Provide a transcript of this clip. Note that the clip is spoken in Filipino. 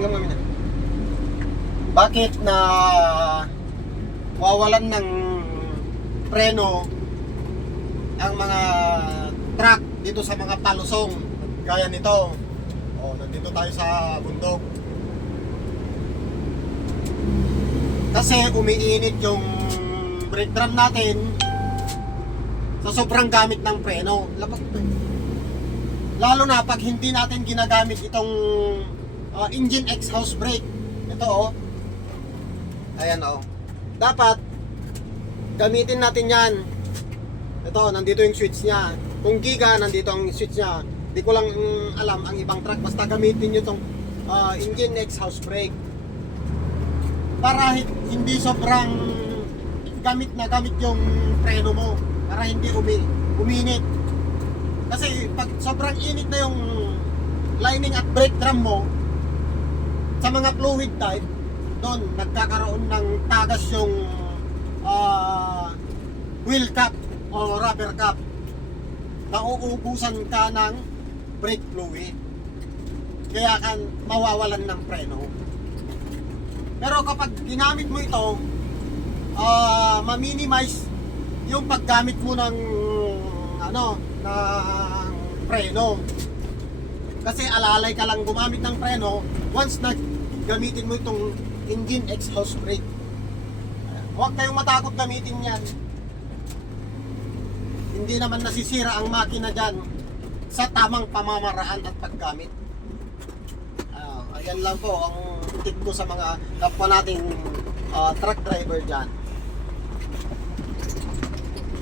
hanggang mamina. Bakit na wawalan ng preno ang mga truck dito sa mga palusong gaya nito? Oh, nandito tayo sa bundok. Kasi umiinit yung brake drum natin sa sobrang gamit ng preno. Lalo na pag hindi natin ginagamit itong engine exhaust brake. Ito oh. Ayan oh. Dapat gamitin natin yan. Ito, nandito yung switch niya. Kung giga, nandito ang switch niya. Di ko lang alam ang ibang truck. Basta gamitin nyo itong engine exhaust brake. Para hindi sobrang gamit na gamit yung preno mo. Para hindi uminit. Kasi pag sobrang init na yung lining at brake drum mo, sa mga fluid type, doon nagkakaroon ng tagas yung wheel cap o rubber cap. Nauubusan ka ng brake fluid. Kaya kan mawawalan ng preno. Pero kapag ginamit mo ito, ma-minimize yung paggamit mo ng ng preno. Kasi alalay ka lang gumamit ng preno once na gamitin mo itong engine exhaust brake. Huwag kayong matakot gamitin yan. Hindi naman nasisira ang makina dyan sa tamang pamamaraan at paggamit. Ayan lang po ang tip ko sa mga kapwa nating truck driver dyan.